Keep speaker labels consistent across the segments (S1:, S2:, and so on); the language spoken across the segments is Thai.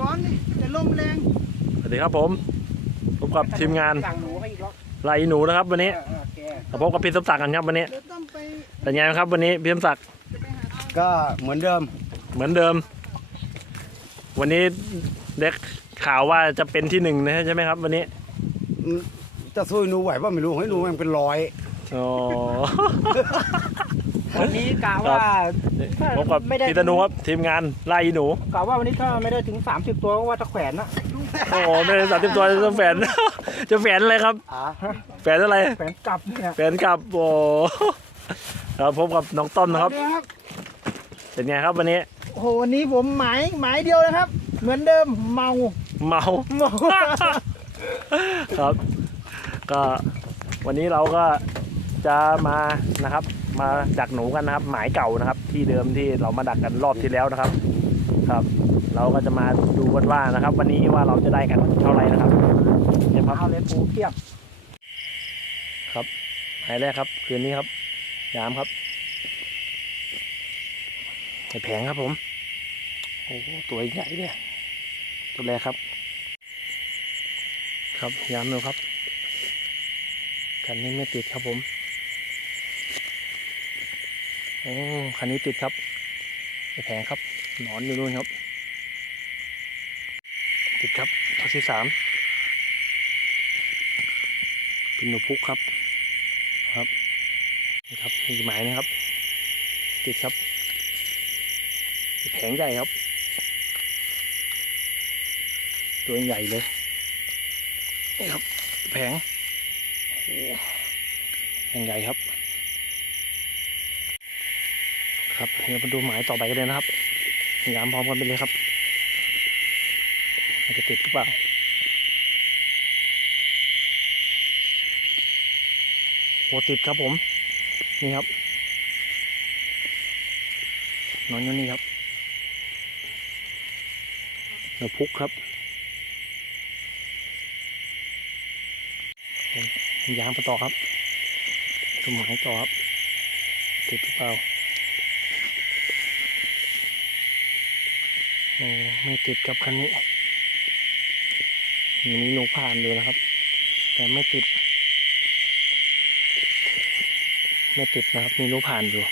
S1: ร้อนนี่แต่ลมแรง
S2: สวัสดีครับผมพบกับทีมงาน
S3: สั่งหนูให้อีกรอบ
S2: ไล่หนูนะครับ วันนี้
S3: เออเออโอเค
S2: มาพบกับพี่สมศักดิ์กันครับวันนี้
S1: เดี๋ยวต้องไป
S2: เป็นไงครับ วันนี้พี่สมศักดิ์
S1: จะไปหาเอา
S3: ก็เหมือนเดิม
S2: เหมือนเดิม วันนี้เด็กข่าวว่าจะเป็นที่หนึ่งนะใช่ไหมครับ วันนี้
S3: จะสู้หนูไหวป่ะไม่รู้ให้หนูมันเป็นร้อย
S2: อ๋อ
S4: วันนี้กะว่า
S2: พบกับ
S4: ไม่ได้
S2: พี่ธนูครับทีมงานไล่หนู
S4: กะว่าวันนี้ถ้าไม่ได้ถึง 30 ตัวก็ว่าจะแขวนนะ
S2: โอ้โหไม่ได้สามสิบตัวจะแฝนจะแฝนอะไรครับ
S3: อะ
S2: แฝนอะไร
S4: แขวนกลับเนี่ย
S2: แฝนกับโอ้ครับพบกับน้องต้นนะครับ
S1: เดี๋ยวครับ
S2: เป็นไงครับวันนี้
S1: โอ้โหวันนี้ผมหมายหมายเดียวนะครับ เหมือนเดิมเมา
S2: เมา
S1: เมา
S2: ครับ ก็วันนี้เราก็จะมานะครับ มาดักหนูกันนะครับ หมายเก่านะครับ ที่เดิมที่เรามาดักกันรอบที่แล้วนะครับ ครับ เราก็จะมาดูกันว่านะครับ วันนี้ว่าเราจะได้กันเท่าไหร่นะครับเนี่ยครับ
S4: เอาเลยปูเทียบ
S2: หมายแรกครับ คืนนี้ครับยามครับไอแผงครับผมโอ้โหตัวใหญ่เลยตัวแรกครับ ครับยามดูครับคันนี้ไม่ติดครับผม โอ้คันนี้ติดครับแผงครับ หนอนอยู่นู่นครับ ติดครับตัวที่สามเป็นหนูพุกครับ ครับนี่ครับมีหมายนะครับ ติดครับ แผงใหญ่ครับ ตัวใหญ่เลยนี่ครับ แผงโอ้แผงใหญ่ครับ ครับเดี๋ยวมาดูหมายต่อไปกันเลยนะครับยามพร้อมกันไปเลยครับจะติดหรือเปล่าโอติดครับผม นี่ครับนอนอยู่นี่ครับเนื้อพุกครับยางไปต่อครับสมหมายต่อครับติดหรือเปล่า อไม่ติดกับคันนี้มีหนูผ่านอยู่นะครับ แต่ไม่ติด ไม่ติดนะครับมีรูผ่านอยู่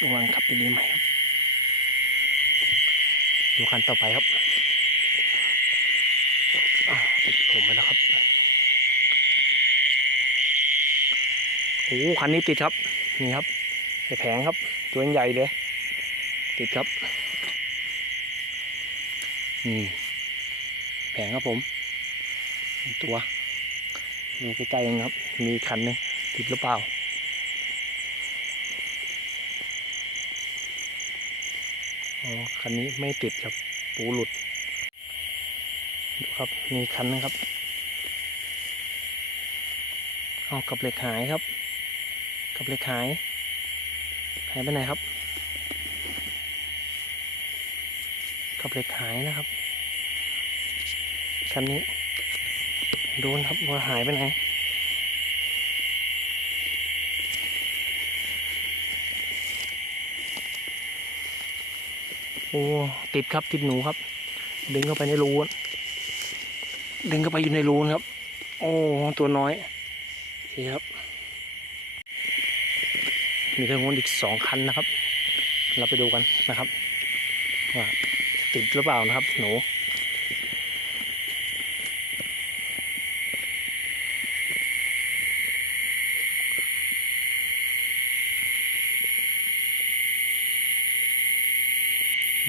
S2: ระวังขับดีๆไหมครับ ดูคันต่อไปครับอ้าวติดผมไปแล้วครับโอ้คันนี้ติดครับ นี่ครับไอแผงครับ ตัวใหญ่เลย ติดครับ นี่ แผงครับผม ตัวดูใกล้ๆเองครับ มีคันหนึงติดหรือเปล่า อ๋อ คันนี้ไม่ติดครับ ปูหลุด ดูครับ มีคันนึงครับ เอากับเหล็กหายครับ กับเหล็กหาย หายไปไหนครับ กับเหล็กหายนะครับคันนี้ดูนะครับว่าหายไปไหนโอ้ติดครับติดหนูครับ ดึงเข้าไปในรูนดึงเข้าไปอยู่ในรูนครับ โอ้ตัวน้อยนี่ครับ มีทางโน้นอีกสองคันนะครับ เราไปดูกันนะครับว่า ติดหรือเปล่านะครับ หนู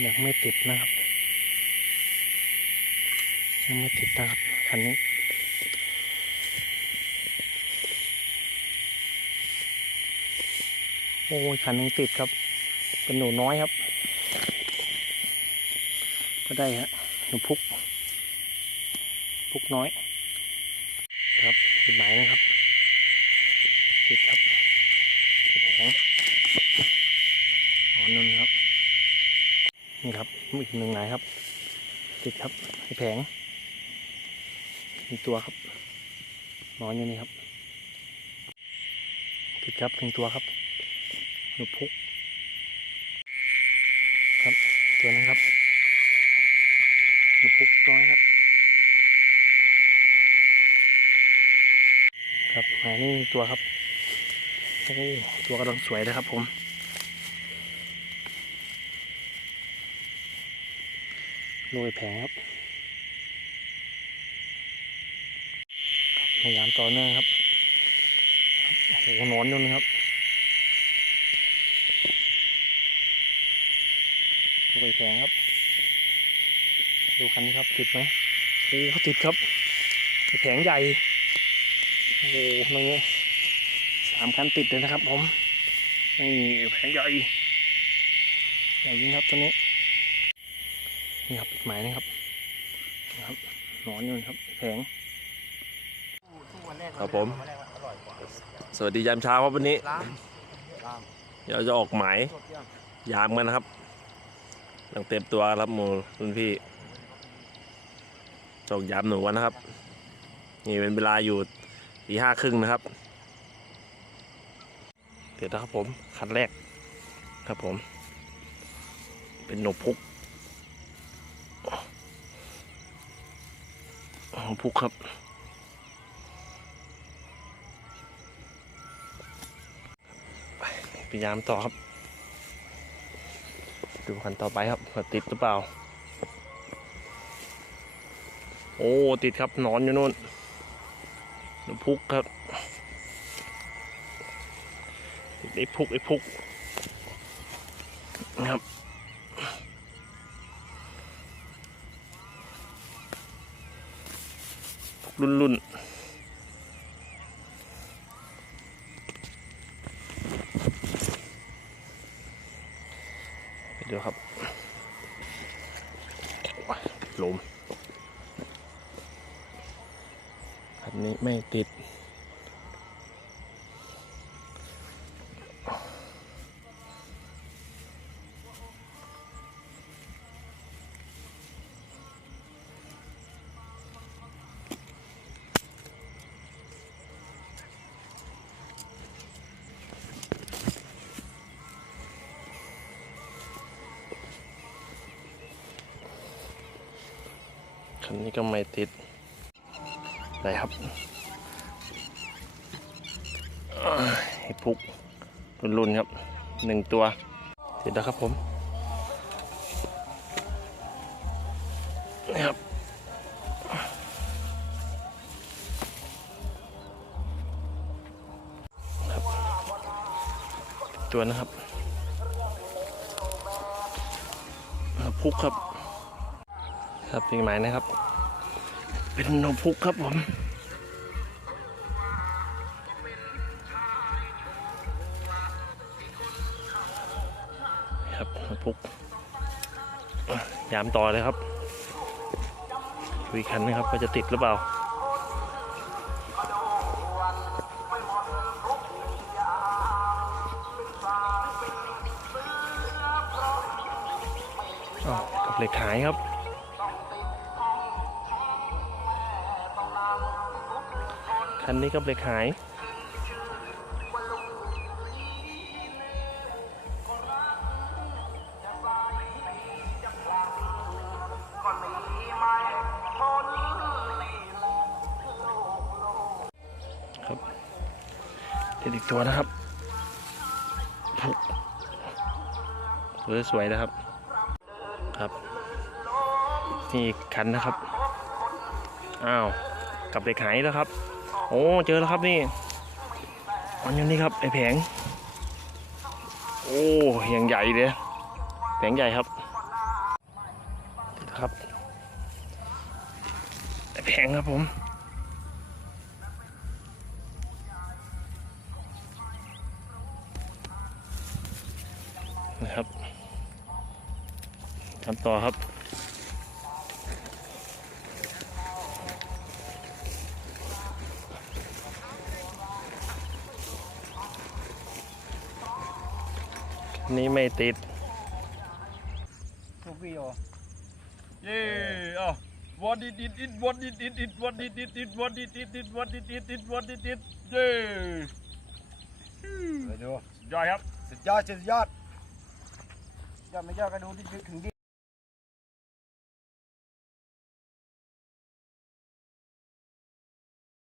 S2: ยังไม่ติดนะครับ ยังไม่ติดนะครับคันนี้โอ้ยคันนึงติดครับ เป็นหนูน้อยครับ ก็ได้ฮะหนูพุก พุกน้อย ครับติดหมายนะครับติดครับติดแผงอ๋อนุ่นครับ นี่ครับอีกหนึ่งหมายครับติดครับไอแผงมีตัวครับนอนอยู่นี่ครับติดครับถึงตัวครับหนูพุก ครับตัวนึงครับ น้อยครับ ครับหมายนี่ตัวครับโอ้ตัวกำลังสวยนะครับผมโรยแผงครับครับพยายามต่อเนื่องครับโอ้โหหนอนอยู่นะครับโรยแผงครับ ดูคันนี้ครับติดไหมโอ้ติดครับแผงใหญ่โอ้โหตรงนี้สามคันติดเลยนะครับผมนี่แผงใหญ่ใหญ่จริงครับตัวนี้นี่ครับอีกหมายหนึงครับนะครับหนอนอยู่นะครับแผง
S5: ครับผม สวัสดียามเช้าครับวันนี้เดี๋ยวจะออกหมายยามกันนะครับตั้งเต็มตัวรับหมูรุ่นพี่ จอกยามหนูกันนะครับ นี่เป็นเวลาอยู่ตีห้าครึ่งนะครับ
S2: เดี๋ยวนะครับผมคันแรกครับผม เป็นหนกพุกหนกพุกครับไปพยายามต่อครับ ดูคันต่อไปครับติดหรือเปล่า โอ้ติดครับนอนอยู่นู่นนพุกครับติดไอ้พุกไอ้พุกนะครับพุกรุ่นรุ่นไปดูครับลม อันนี้ไม่ติด คันนี้ก็ไม่ติด ได้ครับอ่าให้พุกรุนๆครับหนึ่งตัวติดแล้วครับผมนี่ครับครับตัวนะครับพุกครับ ครับอีกหมายนะครับ เป็นนกพุกครับผมครับนกพุกยามต่อเลยครับดูอีกคันนะครับว่าจะติดหรือเปล่าอ้าวกับเหล็กหายครับ คันนี้กับเหล็กหาย ครับติดอีกตัวนะครับสวยสวยนะครับ ครับ นี่คันนะครับ อ้าว กลับเหล็กหายแล้วครับ โอ้เจอแล้วครับนี่มันอยู่นี่ครับไอแผง โอ้ยังใหญ่เลยแผงใหญ่ครับนะครับไอแผงครับผมนะครับทำต่อครับ นี่ไม่ติด
S4: ทุกวิดีโอ
S5: เย้เอ้า what did it it what did it it what did it it what did it it what did it it what did it เย้
S3: ไปดู
S5: ยอดครับ
S3: สุดยอดสุดยอด
S4: ยอดไม่ยอดก็ดูที่ถึงที่